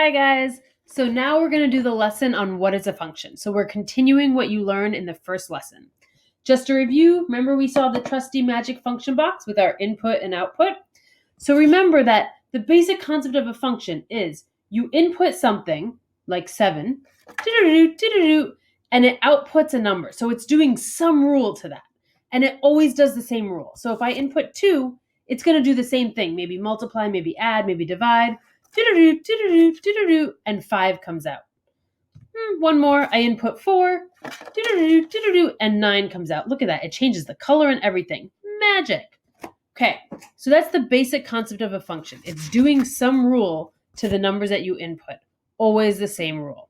Hi guys! So now we're going to do the lesson on what is a function. So we're continuing what you learned in the first lesson. Just to review, remember we saw the trusty magic function box with our input and output? So remember that the basic concept of a function is you input something, like 7, and it outputs a number. So it's doing some rule to that. And it always does the same rule. So if I input 2, it's going to do the same thing. Maybe multiply, maybe add, maybe divide. And 5 comes out. One more, I input 4, and 9 comes out. Look at that, it changes the color and everything. Magic. Okay, so that's the basic concept of a function. It's doing some rule to the numbers that you input. Always the same rule.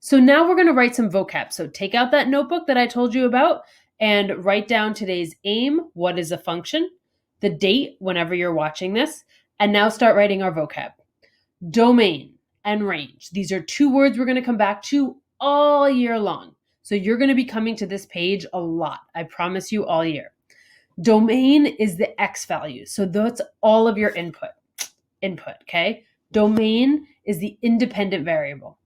So now we're going to write some vocab. So take out that notebook that I told you about and write down today's aim, what is a function, the date whenever you're watching this, and now start writing our vocab. Domain and range. These are two words we're going to come back to all year long. So you're going to be coming to this page a lot. I promise you all year. Domain is the X value. So that's all of your input, okay? Domain is the independent variable.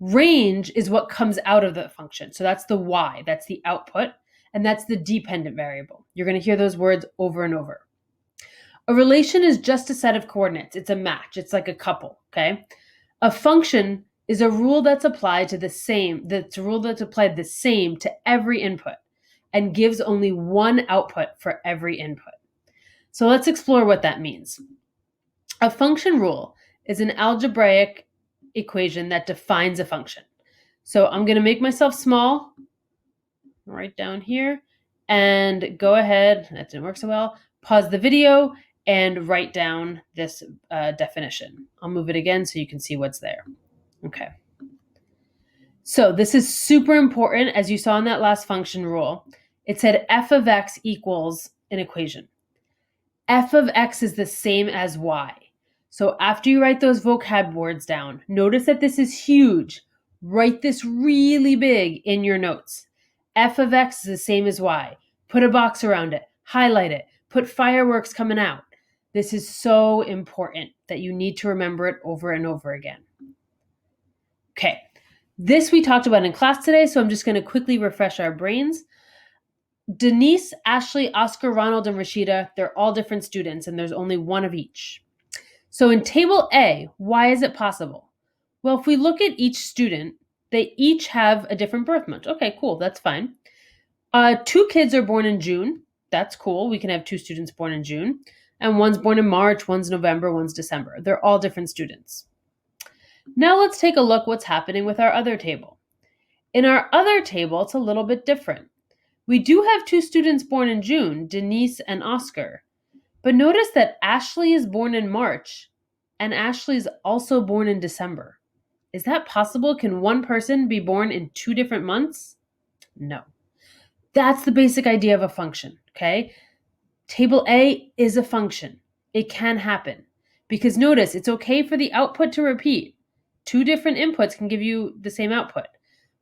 Range is what comes out of the function. So that's the Y, that's the output, and that's the dependent variable. You're going to hear those words over and over. A relation is just a set of coordinates. It's a match. It's like a couple, okay? A function is a rule that's applied to the same, to every input and gives only one output for every input. So let's explore what that means. A function rule is an algebraic equation that defines a function. So I'm going to make myself small, right down here, and go ahead, that didn't work so well, pause the video and write down this definition. I'll move it again so you can see what's there. Okay. So this is super important, as you saw in that last function rule. It said f of x equals an equation. F of x is the same as y. So after you write those vocab words down, notice that this is huge. Write this really big in your notes. F of x is the same as y. Put a box around it. Highlight it. Put fireworks coming out. This is so important that you need to remember it over and over again. Okay, this we talked about in class today, so I'm just going to quickly refresh our brains. Denise, Ashley, Oscar, Ronald, and Rashida, they're all different students, and there's only one of each. So in table A, why is it possible? Well, if we look at each student, they each have a different birth month. Okay, cool, that's fine. 2 kids are born in June. That's cool. We can have 2 students born in June. And one's born in March, one's November, one's December. They're all different students. Now let's take a look what's happening with our other table. In our other table, it's a little bit different. We do have 2 students born in June, Denise and Oscar. But notice that Ashley is born in March, and Ashley is also born in December. Is that possible? Can one person be born in 2 different months? No. That's the basic idea of a function, okay? Table A is a function. It can happen. Because notice, it's okay for the output to repeat. 2 different inputs can give you the same output.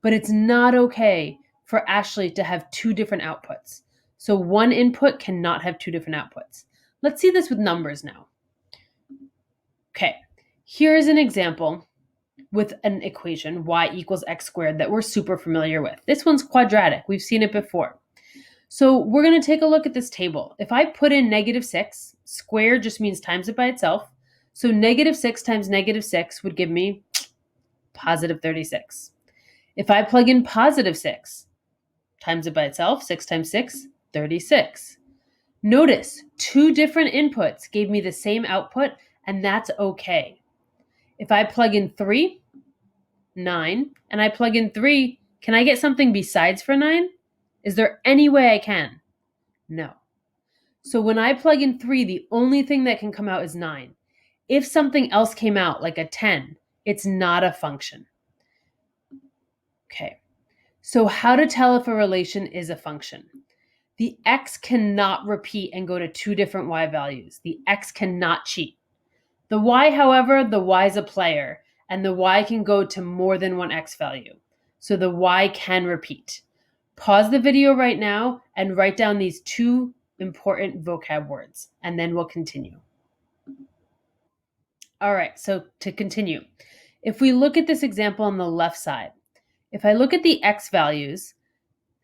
But it's not okay for Ashley to have 2 different outputs. So one input cannot have 2 different outputs. Let's see this with numbers now. Okay, here's an example with an equation, y equals x squared, that we're super familiar with. This one's quadratic. We've seen it before. So we're going to take a look at this table. If I put in -6, square just means times it by itself. So -6 times -6 would give me positive 36. If I plug in +6, times it by itself, 6 times 6, 36. Notice 2 different inputs gave me the same output, and that's okay. If I plug in 3, 9, and I plug in 3, can I get something besides for 9? Is there any way I can? No. So when I plug in 3, the only thing that can come out is 9. If something else came out, like a 10, it's not a function. Okay. So how to tell if a relation is a function? The x cannot repeat and go to 2 different y values. The x cannot cheat. The y, however, the y is a player, and the y can go to more than one x value. So the y can repeat. Pause the video right now and write down these 2 important vocab words, and then we'll continue. All right, so to continue, if we look at this example on the left side, if I look at the x values,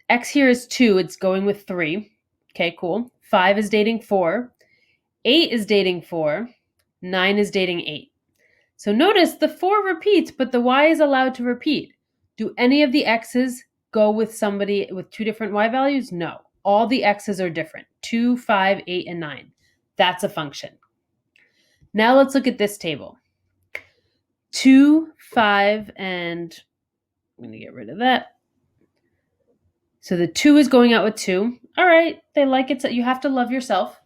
x here is 2, it's going with 3. Okay, cool. 5 is dating 4. 8 is dating 4. 9 is dating 8. So notice the 4 repeats, but the y is allowed to repeat. Do any of the x's go with somebody with 2 different y values? No. All the x's are different. 2, 5, 8, and 9. That's a function. Now let's look at this table. 2, 5, and I'm going to get rid of that. So the 2 is going out with 2. All right, they like it. So you have to love yourself.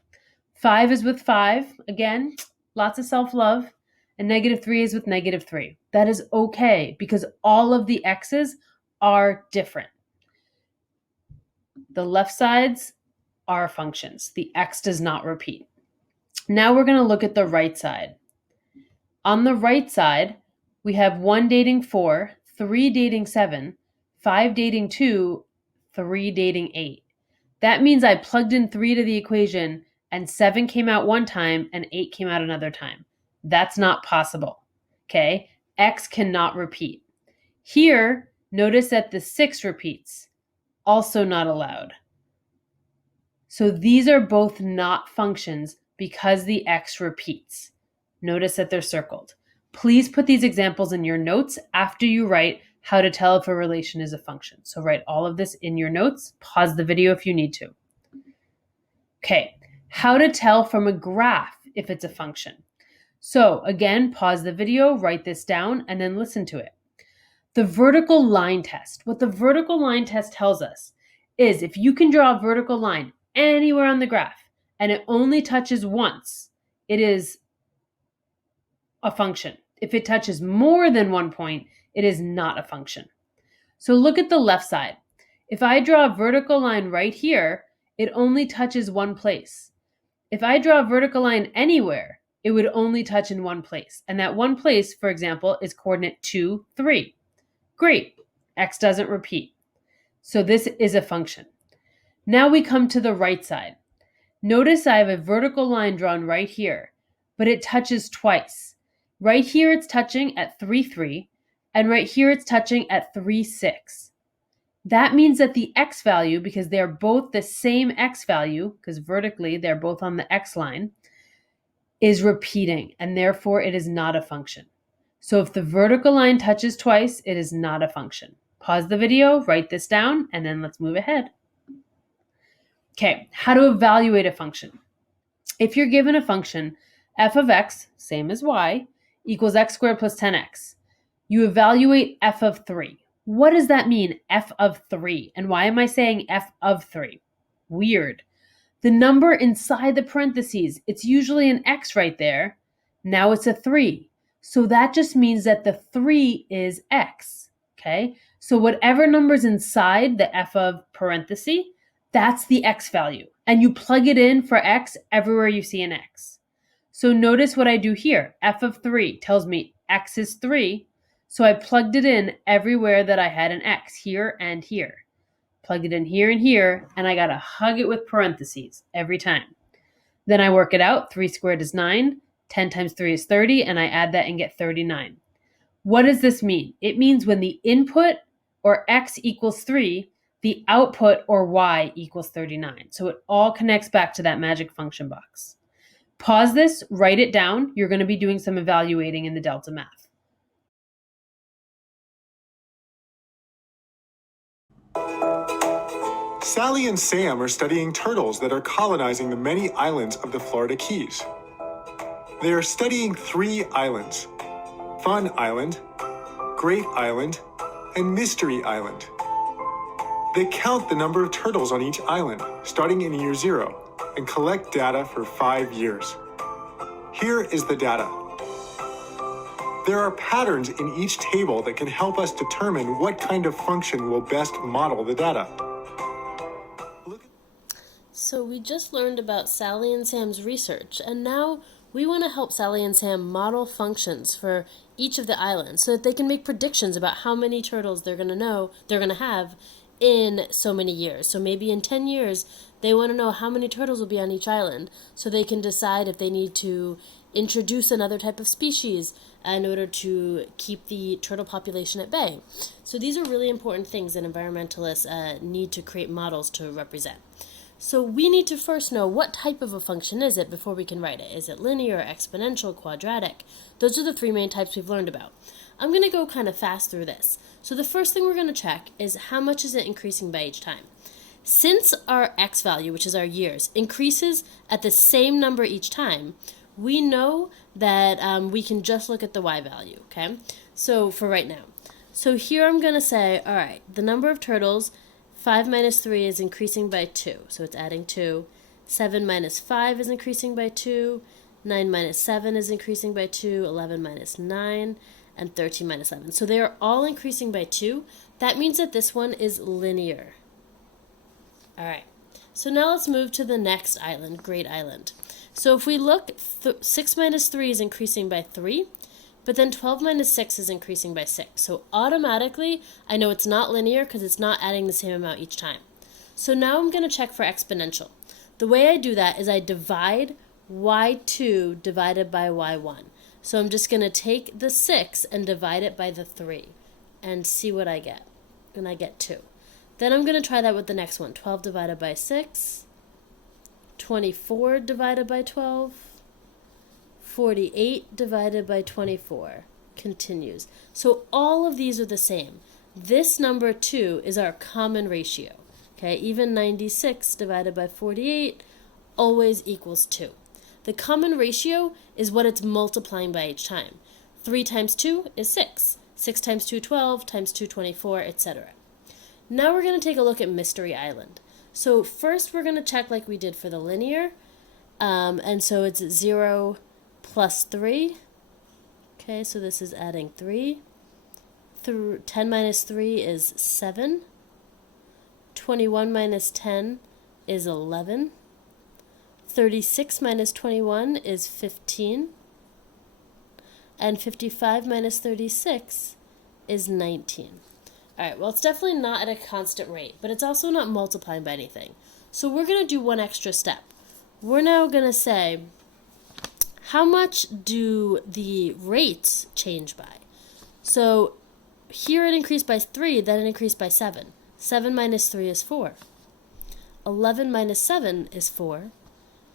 5 is with 5. Again, lots of self-love. And -3 is with -3. That is okay because all of the x's are different. The left sides are functions. The x does not repeat. Now we're going to look at the right side. On the right side, we have 1 dating 4, 3 dating 7, 5 dating 2, 3 dating 8. That means I plugged in 3 to the equation and 7 came out one time and 8 came out another time. That's not possible. Okay? X cannot repeat. Here, notice that the 6 repeats. Also not allowed. So these are both not functions because the x repeats. Notice that they're circled. Please put these examples in your notes after you write how to tell if a relation is a function. So write all of this in your notes. Pause the video if you need to. Okay, how to tell from a graph if it's a function. So again, pause the video, write this down, and then listen to it. The vertical line test. What the vertical line test tells us is if you can draw a vertical line anywhere on the graph and it only touches once, it is a function. If it touches more than one point, it is not a function. So look at the left side. If I draw a vertical line right here, it only touches one place. If I draw a vertical line anywhere, it would only touch in one place. And that one place, for example, is coordinate 2, 3. Great. X doesn't repeat. So this is a function. Now we come to the right side. Notice I have a vertical line drawn right here, but it touches twice. Right here it's touching at 3, 3, and right here it's touching at 3, 6. That means that the x value, because they're both the same x value, because vertically they're both on the x line, is repeating, and therefore it is not a function. So if the vertical line touches twice, it is not a function. Pause the video, write this down, and then let's move ahead. Okay, how to evaluate a function. If you're given a function, f of x, same as y, equals x squared plus 10x, you evaluate f of 3. What does that mean, f of 3? And why am I saying f of 3? Weird. The number inside the parentheses, it's usually an x right there. Now it's a 3. So that just means that the 3 is x, okay? So whatever number's inside the f of parenthesis, that's the x value. And you plug it in for x everywhere you see an x. So notice what I do here. F of 3 tells me x is 3. So I plugged it in everywhere that I had an x, here and here. Plugged it in here and here, and I got to hug it with parentheses every time. Then I work it out. 3 squared is 9. 10 times 3 is 30, and I add that and get 39. What does this mean? It means when the input, or x equals 3, the output, or y, equals 39. So it all connects back to that magic function box. Pause this, write it down. You're going to be doing some evaluating in the Delta math. Sally and Sam are studying turtles that are colonizing the many islands of the Florida Keys. They are studying 3 islands: Fun Island, Great Island, and Mystery Island. They count the number of turtles on each island, starting in year 0, and collect data for 5 years. Here is the data. There are patterns in each table that can help us determine what kind of function will best model the data. So we just learned about Sally and Sam's research, and now we want to help Sally and Sam model functions for each of the islands so that they can make predictions about how many turtles they're going to have in so many years. So maybe in 10 years, they want to know how many turtles will be on each island so they can decide if they need to introduce another type of species in order to keep the turtle population at bay. So these are really important things that environmentalists need to create models to represent. So we need to first know what type of a function is it before we can write it. Is it linear, exponential, quadratic? Those are the three main types we've learned about. I'm going to go kind of fast through this. So the first thing we're going to check is how much is it increasing by each time. Since our x value, which is our years, increases at the same number each time, we know that we can just look at the y value, okay? So for right now. So here I'm going to say, all right, the number of turtles, 5 minus 3 is increasing by 2, so it's adding 2. 7 minus 5 is increasing by 2. 9 minus 7 is increasing by 2. 11 minus 9, and 13 minus 11. So they are all increasing by 2. That means that this one is linear. All right, so now let's move to the next island, Great Island. So if we look, 6 minus 3 is increasing by 3, but then 12 minus 6 is increasing by 6. So automatically, I know it's not linear because it's not adding the same amount each time. So now I'm going to check for exponential. The way I do that is I divide y2 divided by y1. So I'm just going to take the 6 and divide it by the 3 and see what I get. And I get 2. Then I'm going to try that with the next one. 12 divided by 6. 24 divided by 12. 48 divided by 24. Continues. So all of these are the same. This number 2 is our common ratio. Okay, even 96 divided by 48 always equals 2. The common ratio is what it's multiplying by each time. 3 times 2 is 6. 6 times 2, 12, times 2, 24, etc. Now we're going to take a look at Mystery Island. So first we're going to check like we did for the linear. And so it's 0 plus 3. Okay, so this is adding 3. 10 minus 3 is 7. 21 minus 10 is 11. 36 minus 21 is 15. And 55 minus 36 is 19. All right, well, it's definitely not at a constant rate, but it's also not multiplying by anything. So we're going to do one extra step. We're now going to say, how much do the rates change by? So here it increased by 3, then it increased by 7. 7 minus 3 is 4. 11 minus 7 is 4.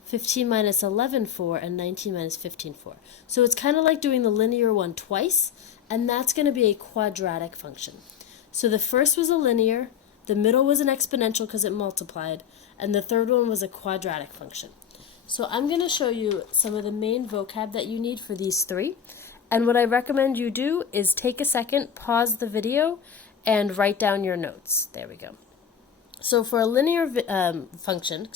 15 minus 11, 4, and 19 minus 15, 4. So it's kind of like doing the linear one twice, and that's going to be a quadratic function. So the first was a linear, the middle was an exponential because it multiplied, and the third one was a quadratic function. So I'm going to show you some of the main vocab that you need for these three. And what I recommend you do is take a second, pause the video, and write down your notes. There we go. So for a linear function,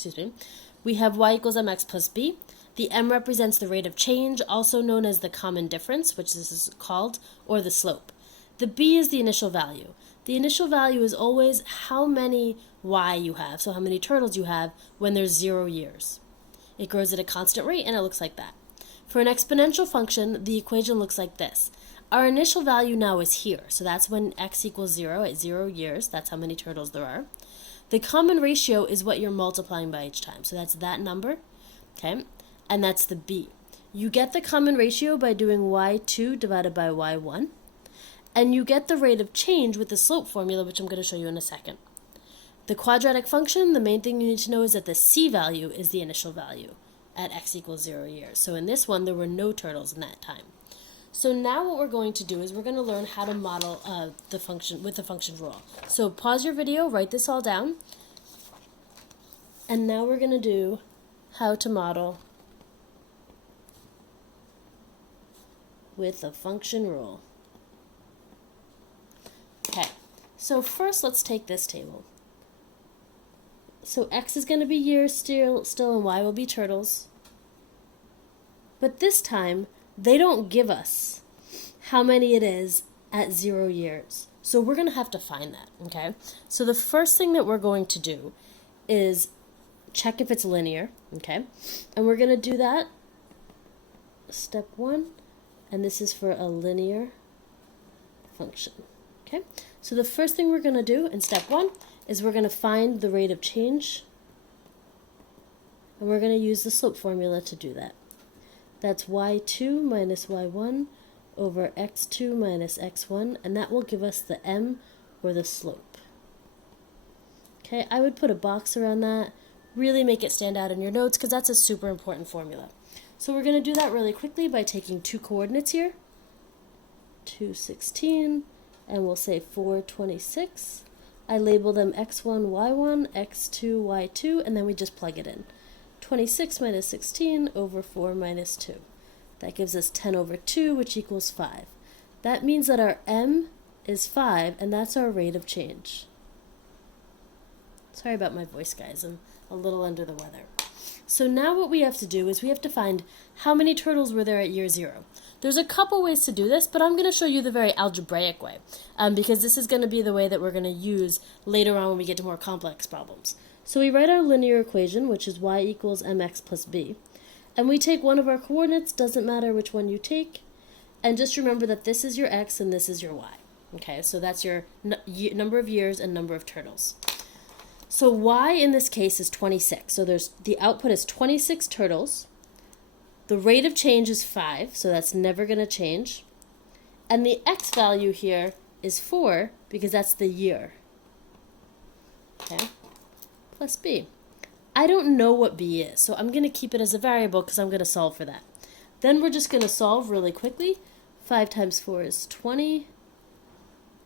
we have y equals mx plus b. The m represents the rate of change, also known as the common difference, which this is called, or the slope. The b is the initial value. The initial value is always how many y you have, so how many turtles you have when there's 0 years. It grows at a constant rate, and it looks like that. For an exponential function, the equation looks like this. Our initial value now is here, so that's when x equals 0 at 0 years. That's how many turtles there are. The common ratio is what you're multiplying by each time, so that's that number, okay? And that's the b. You get the common ratio by doing y2 divided by y1. And you get the rate of change with the slope formula, which I'm going to show you in a second. The quadratic function, the main thing you need to know is that the c value is the initial value at x equals 0 years. So in this one, there were no turtles in that time. So now what we're going to do is we're going to learn how to model the function with the function rule. So pause your video, write this all down. And now we're going to do how to model with the function rule. Okay, so first let's take this table. So x is going to be years still, and y will be turtles. But this time, they don't give us how many it is at 0 years. So we're going to have to find that, okay? So the first thing that we're going to do is check if it's linear, okay? And we're going to do that, step 1, and this is for a linear function, okay? So the first thing we're going to do in step 1 is we're going to find the rate of change, and we're going to use the slope formula to do that. That's y2 minus y1 over x2 minus x1, and that will give us the m, or the slope. Okay, I would put a box around that, really make it stand out in your notes, because that's a super important formula. So we're going to do that really quickly by taking two coordinates here, 216, and we'll say 426. I label them x1, y1, x2, y2, and then we just plug it in. 26 minus 16 over 4 minus 2. That gives us 10 over 2, which equals 5. That means that our m is 5, and that's our rate of change. Sorry about my voice, guys. I'm a little under the weather. So now what we have to do is we have to find how many turtles were there at year 0. There's a couple ways to do this, but I'm going to show you the very algebraic way, because this is going to be the way that we're going to use later on when we get to more complex problems. So we write our linear equation, which is y equals mx plus b, and we take one of our coordinates, doesn't matter which one you take, and just remember that this is your x and this is your y. Okay, so that's your number of years and number of turtles. So y in this case is 26. So the output is 26 turtles. The rate of change is 5, so that's never going to change. And the x value here is 4, because that's the year. Okay, plus b. I don't know what b is, so I'm going to keep it as a variable because I'm going to solve for that. Then we're just going to solve really quickly. 5 times 4 is 20,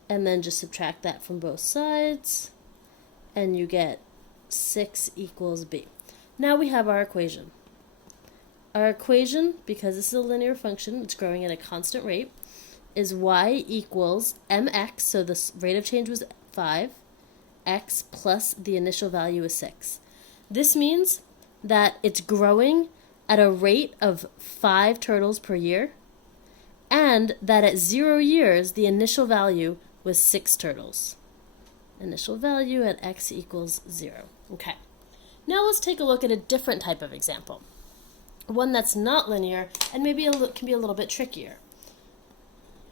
and then just subtract that from both sides, and you get 6 equals b. Now we have our equation. Our equation, because this is a linear function, it's growing at a constant rate, is y equals mx, so the rate of change was 5, x plus the initial value is 6. This means that it's growing at a rate of 5 turtles per year, and that at 0 years, the initial value was 6 turtles. Initial value at x equals 0. Okay. Now let's take a look at a different type of example. One that's not linear and maybe can be a little bit trickier.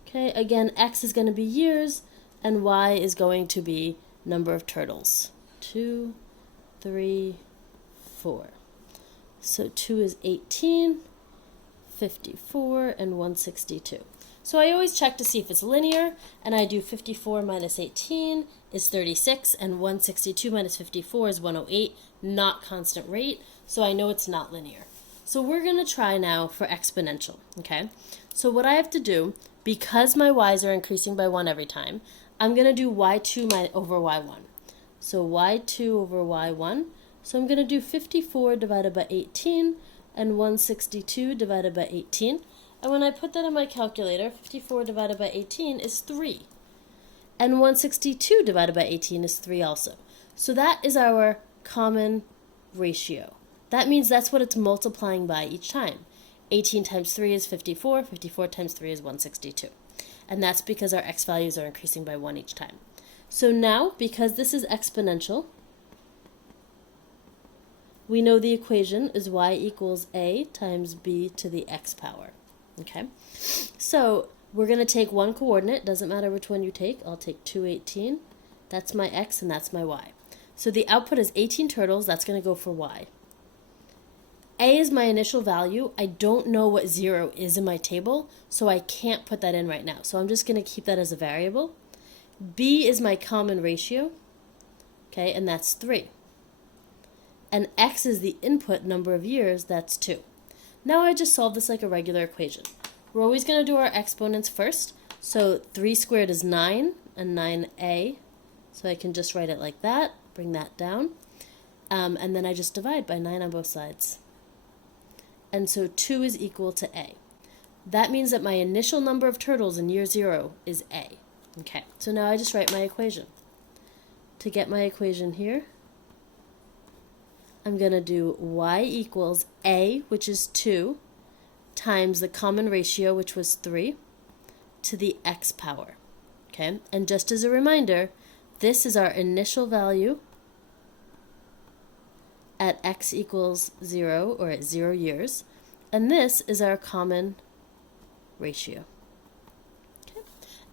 Okay, again, x is going to be years and y is going to be number of turtles. 2, 3, 4. So 2 is 18, 54, and 162. So I always check to see if it's linear, and I do 54 minus 18 is 36, and 162 minus 54 is 108, not constant rate, so I know it's not linear. So we're going to try now for exponential, okay? So what I have to do, because my y's are increasing by 1 every time, I'm going to do y2 over y1. So y2 over y1, so I'm going to do 54 divided by 18, and 162 divided by 18. And when I put that in my calculator, 54 divided by 18 is 3. And 162 divided by 18 is 3 also. So that is our common ratio. That means that's what it's multiplying by each time. 18 times 3 is 54, 54 times 3 is 162. And that's because our x values are increasing by 1 each time. So now, because this is exponential, we know the equation is y equals a times b to the x power. Okay, so we're going to take one coordinate, doesn't matter which one you take. I'll take 218, that's my x and that's my y. So the output is 18 turtles, that's going to go for y. A is my initial value. I don't know what 0 is in my table, so I can't put that in right now. So I'm just going to keep that as a variable. B is my common ratio, okay, and that's 3. And x is the input number of years, that's 2. Now I just solve this like a regular equation. We're always going to do our exponents first. So 3 squared is 9, and 9a. So I can just write it like that, bring that down. And then I just divide by 9 on both sides. And so 2 is equal to a. That means that my initial number of turtles in year 0 is a. Okay, so now I just write my equation. To get my equation here, I'm going to do y equals a, which is 2, times the common ratio, which was 3, to the x power. Okay, and just as a reminder, this is our initial value at x equals 0, or at 0 years, and this is our common ratio. Okay.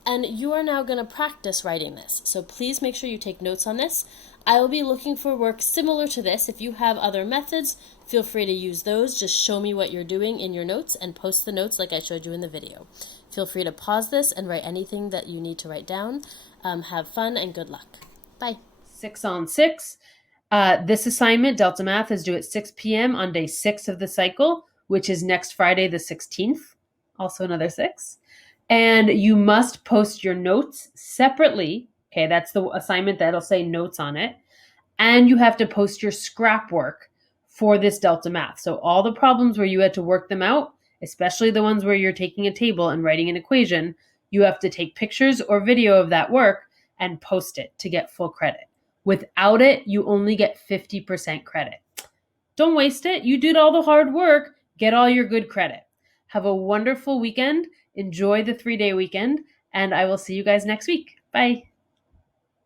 And you are now going to practice writing this. So please make sure you take notes on this. I will be looking for work similar to this. If you have other methods, feel free to use those. Just show me what you're doing in your notes and post the notes like I showed you in the video. Feel free to pause this and write anything that you need to write down. Have fun and good luck. Bye. 6 on 6. This assignment, Delta Math, is due at 6 p.m. on day 6 of the cycle, which is next Friday the 16th. Also another 6. And you must post your notes separately. Okay, that's the assignment that'll say notes on it. And you have to post your scrap work for this Delta Math. So all the problems where you had to work them out, especially the ones where you're taking a table and writing an equation, you have to take pictures or video of that work and post it to get full credit. Without it, you only get 50% credit. Don't waste it. You did all the hard work. Get all your good credit. Have a wonderful weekend. Enjoy the 3-day weekend, and I will see you guys next week. Bye.